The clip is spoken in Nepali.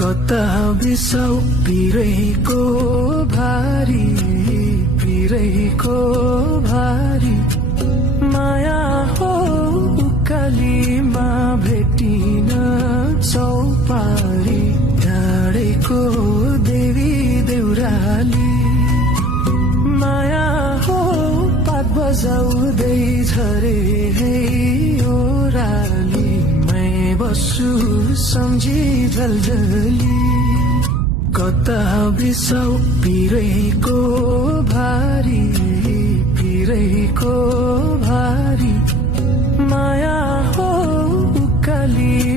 कता बिसाउ पिरैको भारी पिरैको भारी माया हो उकालीमा भेटिन चौपारी डाँडेको देवी देउराली माया हो पात बजाउँदै झरे हे ओराली मै बस्छु सम्झी झलझली कता बिसाउ पिरैको भारी पिरैको भारी माया हो उकाली